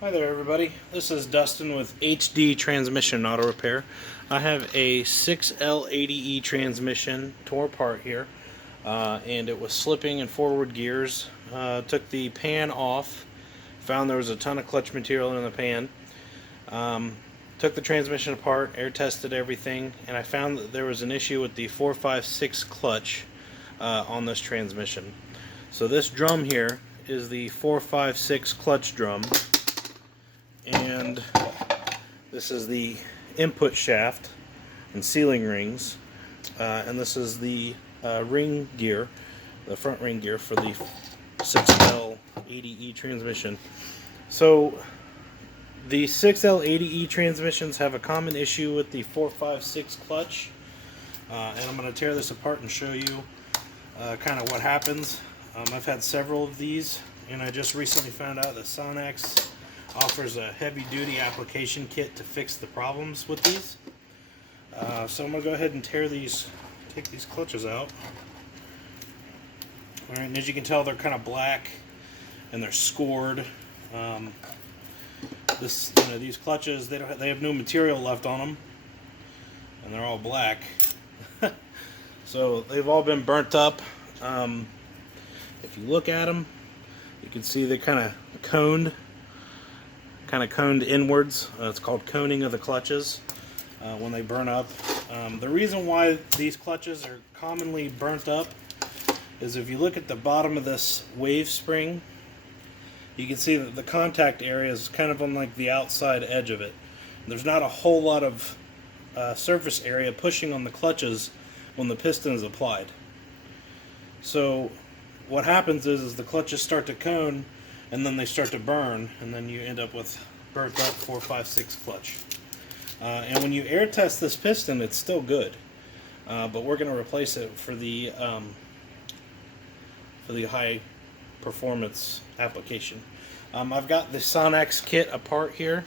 Hi there everybody, this is Dustin with HD Transmission Auto Repair. I have a 6L80E transmission tore apart here, and it was slipping in forward gears. Took the pan off, found there was a ton of clutch material in the pan. Took the transmission apart, air tested everything, and I found that there was an issue with the 456 clutch on this transmission. So this drum here is the 456 clutch drum. And this is the input shaft and sealing rings, and this is the ring gear, the front ring gear for the 6L80E transmission. So the 6L80E transmissions have a common issue with the 456 clutch, and I'm going to tear this apart and show you kind of what happens. I've had several of these, and I just recently found out that Sonnax offers a heavy-duty application kit to fix the problems with these. So I'm going to go ahead and take these clutches out. Alright, and as you can tell, they're kind of black and they're scored. These clutches, they have no material left on them, and they're all black. So they've all been burnt up. If you look at them, you can see they're kind of coned inwards. It's called coning of the clutches when they burn up. The reason why these clutches are commonly burnt up is if you look at the bottom of this wave spring, you can see that the contact area is kind of on like the outside edge of it. There's not a whole lot of surface area pushing on the clutches when the piston is applied. So what happens is the clutches start to cone, and then they start to burn, and then you end up with burnt up 456 clutch. And when you air test this piston, it's still good, but we're going to replace it for the high performance application. I've got the sonnax kit apart here,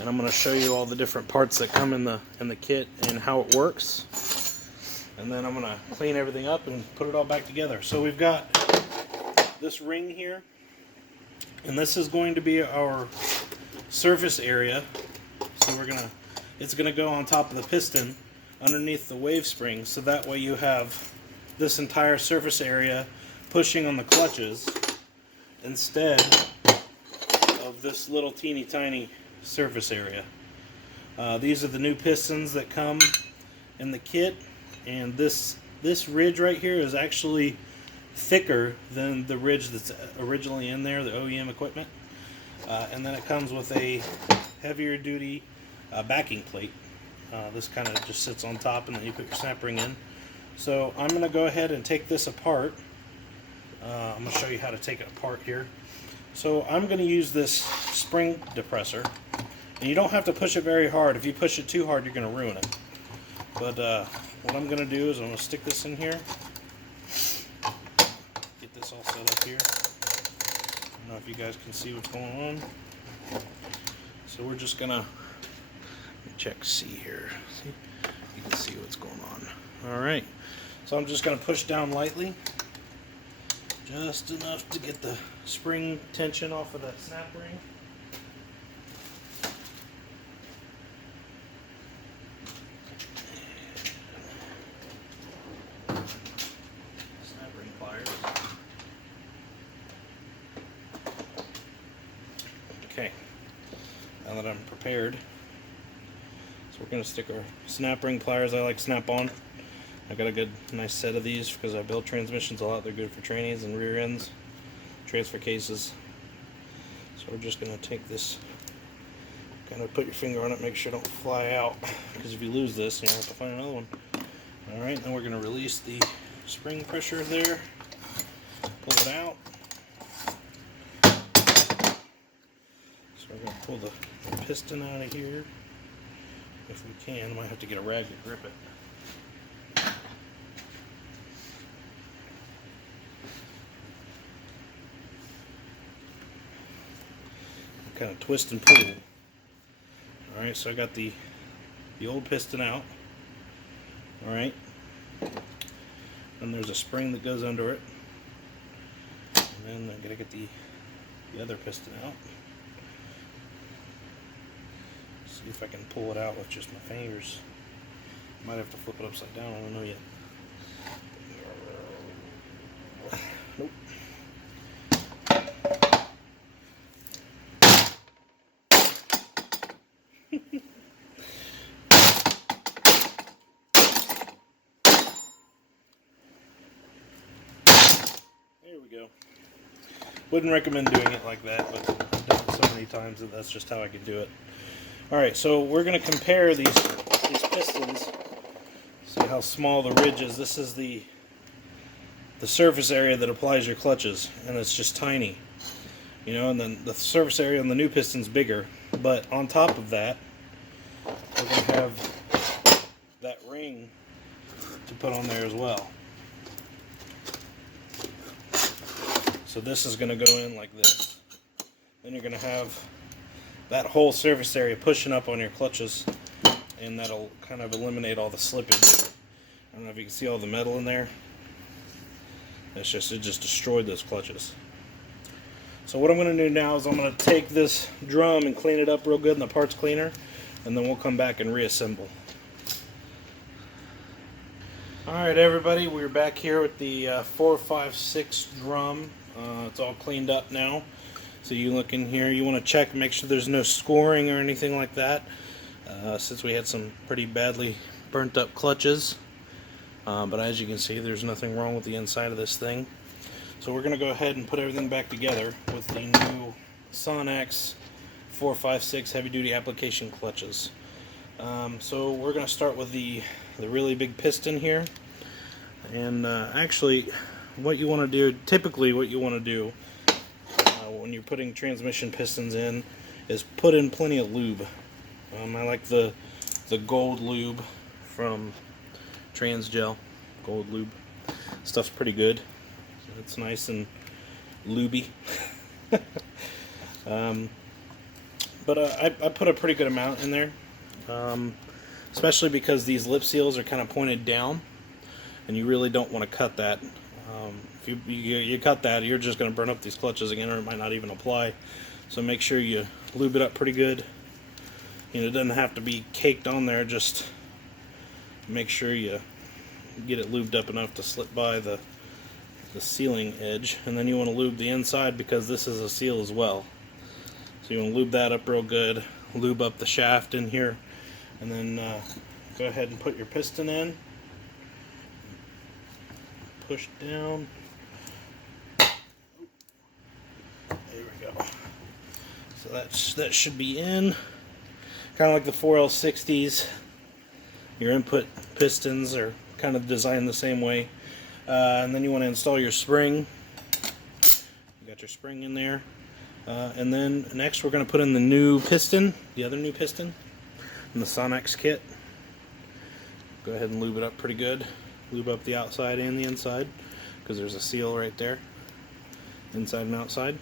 and I'm going to show you all the different parts that come in the kit and how it works. And then I'm going to clean everything up and put it all back together. So we've got this ring here, and this is going to be our surface area. So it's gonna go on top of the piston underneath the wave spring, so that way you have this entire surface area pushing on the clutches instead of this little teeny tiny surface area. These are the new pistons that come in the kit, and this ridge right here is actually thicker than the ridge that's originally in there, the OEM equipment. And then it comes with a heavier duty backing plate. This kind of just sits on top, and then you put your snap ring in. So I'm going to go ahead and take this apart. I'm going to show you how to take it apart here. So I'm going to use this spring depressor, and you don't have to push it very hard. If you push it too hard, you're going to ruin it. But what I'm going to do is I'm going to stick this in here. Get this all set up here. I don't know if you guys can see what's going on. So we're just gonna check C here. See, you can see what's going on. All right. So I'm just gonna push down lightly, just enough to get the spring tension off of that snap ring. Snap ring pliers. Okay, now that I'm prepared, so we're going to stick our snap ring pliers. I like Snap-on. I got a good, nice set of these because I build transmissions a lot. They're good for trannies and rear ends, transfer cases. So we're just going to take this, kind of put your finger on it, make sure it don't fly out, because if you lose this, you'll have to find another one. Alright, then we're going to release the spring pressure there, pull it out. So we're going to pull the piston out of here. If we can, I might have to get a rag to grip it. Kind of twist and pull. Alright, so I got the old piston out. Alright. And there's a spring that goes under it. And then I'm going to get the other piston out. See if I can pull it out with just my fingers. Might have to flip it upside down, I don't know yet. Nope. There we go. Wouldn't recommend doing it like that, but I've done it so many times that that's just how I could do it. Alright, so we're going to compare these pistons. See how small the ridge is. This is the surface area that applies your clutches, and it's just tiny. You know, and then the surface area on the new piston's bigger. But on top of that, we're going to have that ring to put on there as well. So this is going to go in like this. Then you're going to have that whole surface area pushing up on your clutches, and that'll kind of eliminate all the slippage. I don't know if you can see all the metal in there. It just destroyed those clutches. So what I'm going to do now is I'm going to take this drum and clean it up real good in the parts cleaner, and then we'll come back and reassemble. Alright everybody, we're back here with the 456 drum. It's all cleaned up now. So you look in here, you want to check, make sure there's no scoring or anything like that, since we had some pretty badly burnt up clutches. But as you can see, there's nothing wrong with the inside of this thing. So we're going to go ahead and put everything back together with the new sonnax 456 heavy duty application clutches. So we're going to start with the really big piston here. And actually, what you want to do, typically what you want to do when you're putting transmission pistons in, is put in plenty of lube. I like the gold lube from Transgel. Gold lube. Stuff's pretty good. It's nice and lubey. But I put a pretty good amount in there, especially because these lip seals are kind of pointed down, and you really don't want to cut that. If you cut that, you're just going to burn up these clutches again, or it might not even apply. So make sure you lube it up pretty good. You know, it doesn't have to be caked on there, just make sure you get it lubed up enough to slip by the sealing edge. And then you want to lube the inside, because this is a seal as well. So you want to lube that up real good, lube up the shaft in here, and then go ahead and put your piston in. Push down. There we go. So that should be in. Kind of like the 4L60s. Your input pistons are kind of designed the same way. And then you want to install your spring. You got your spring in there. And then next we're going to put in the new piston, the other new piston, in the sonnax kit. Go ahead and lube it up pretty good. Lube up the outside and the inside, because there's a seal right there, inside and outside.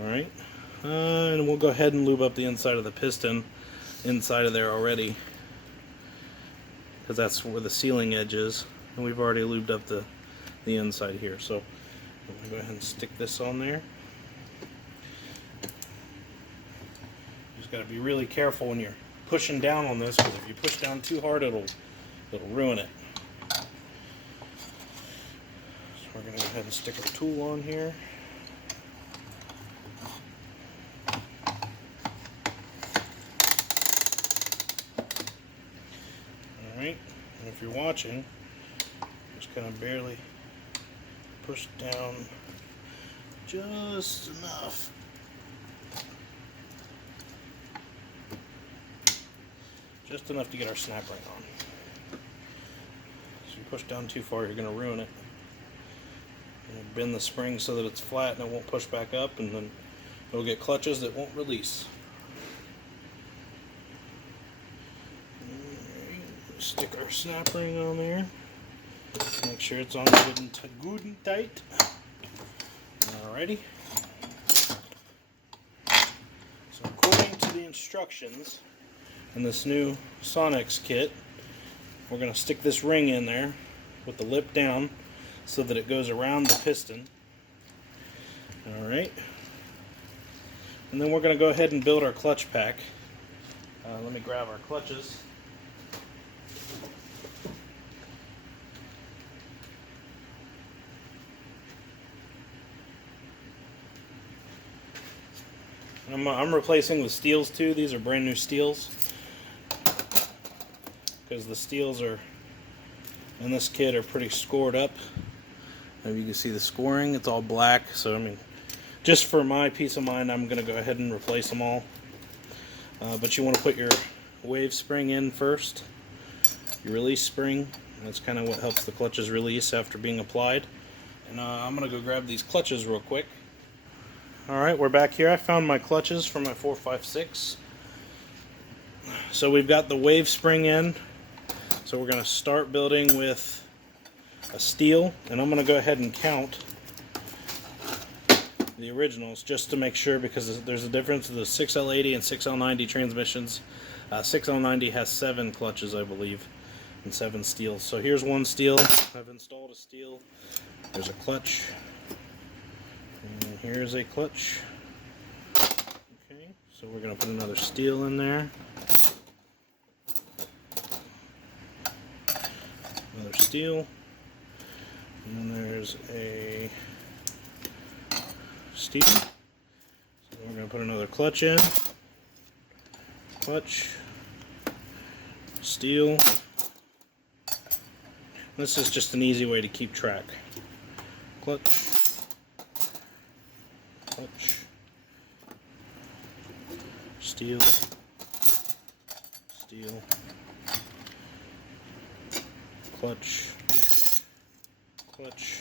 Alright, and we'll go ahead and lube up the inside of the piston, inside of there already, because that's where the sealing edge is, and we've already lubed up the inside here. So I'm going to go ahead and stick this on there. You just got to be really careful when you're pushing down on this, because if you push down too hard, it'll ruin it. So we're going to go ahead and stick a tool on here. Alright, and if you're watching, just kind of barely push down just enough. Just enough to get our snap ring on. So you push down too far, you're going to ruin it. And bend the spring so that it's flat and it won't push back up, and then it'll get clutches that won't release. Alright, stick our snap ring on there. Make sure it's on good and tight. Alrighty. So according to the instructions in this new sonnax kit, we're going to stick this ring in there with the lip down so that it goes around the piston. Alright. And then we're going to go ahead and build our clutch pack. Let me grab our clutches. I'm replacing the steels too. These are brand new steels because the steels are in this kit are pretty scored up. Maybe you can see the scoring. It's all black, so I mean, just for my peace of mind, I'm going to go ahead and replace them all. But you want to put your wave spring in first, your release spring. That's kind of what helps the clutches release after being applied. And I'm going to go grab these clutches real quick. Alright, we're back here. I found my clutches for my 456. So we've got the wave spring in. So we're going to start building with a steel. And I'm going to go ahead and count the originals just to make sure, because there's a difference in the 6L80 and 6L90 transmissions. 6L90 has 7 clutches, I believe, and 7 steels. So here's one steel. I've installed a steel. There's a clutch. And here's a clutch. Okay, so we're going to put another steel in there. Another steel. And then there's a steel. So we're going to put another clutch in. Clutch. Steel. This is just an easy way to keep track. Clutch. Clutch, steel, steel, clutch, clutch,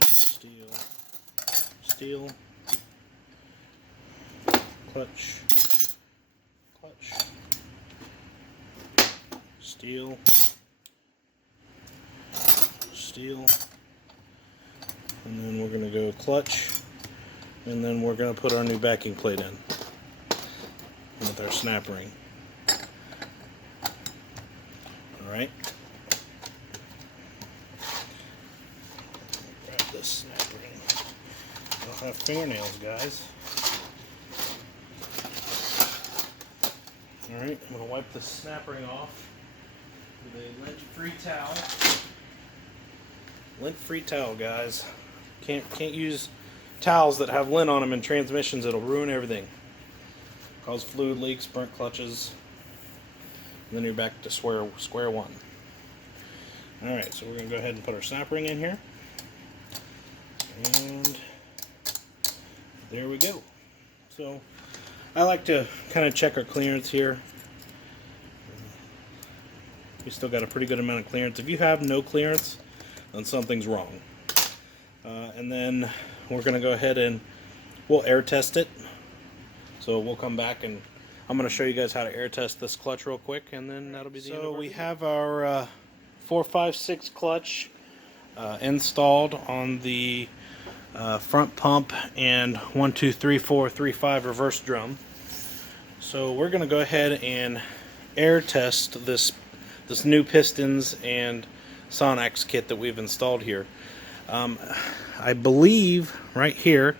steel, steel, clutch, clutch, steel, steel, and then we're going to go clutch, and then we're going to put our new backing plate in with our snap ring. Alright. Grab this snap ring. I don't have fingernails, guys. Alright, I'm going to wipe the snap ring off with a lint-free towel. Lint-free towel, guys. Can't use towels that have lint on them in transmissions. It'll ruin everything. Cause fluid leaks, burnt clutches, and then you're back to square one. Alright, so we're going to go ahead and put our snap ring in here. And there we go. So I like to kind of check our clearance here. We still got a pretty good amount of clearance. If you have no clearance, then something's wrong. And then we're going to go ahead and we'll air test it. So we'll come back and I'm going to show you guys how to air test this clutch real quick, and then that'll be the end of our video. Have our 456 clutch installed on the front pump and 1, 2, 3, 4, 3, 5 reverse drum. So we're going to go ahead and air test this new pistons and sonnax kit that we've installed here. I believe right here,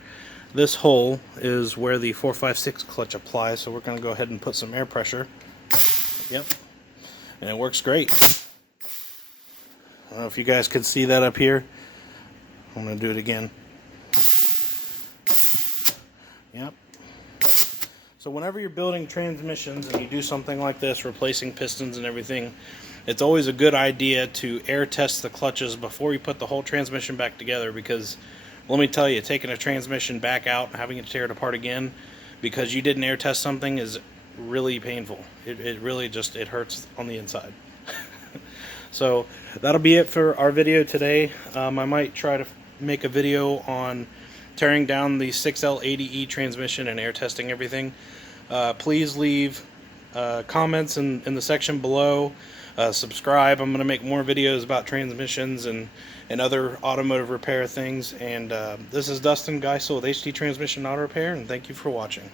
this hole is where the 456 clutch applies, so we're going to go ahead and put some air pressure. Yep, and it works great. I don't know if you guys could see that up here. I'm going to do it again. Yep. So whenever you're building transmissions and you do something like this, replacing pistons and everything, it's always a good idea to air test the clutches before you put the whole transmission back together, because let me tell you, taking a transmission back out and having it tear it apart again because you didn't air test something is really painful. It really just, it hurts on the inside. So that'll be it for our video today. I might try to make a video on tearing down the 6L80E transmission and air testing everything. Please leave comments in the section below. Subscribe. I'm going to make more videos about transmissions and other automotive repair things. And this is Dustin Geisel with HT Transmission Auto Repair, and thank you for watching.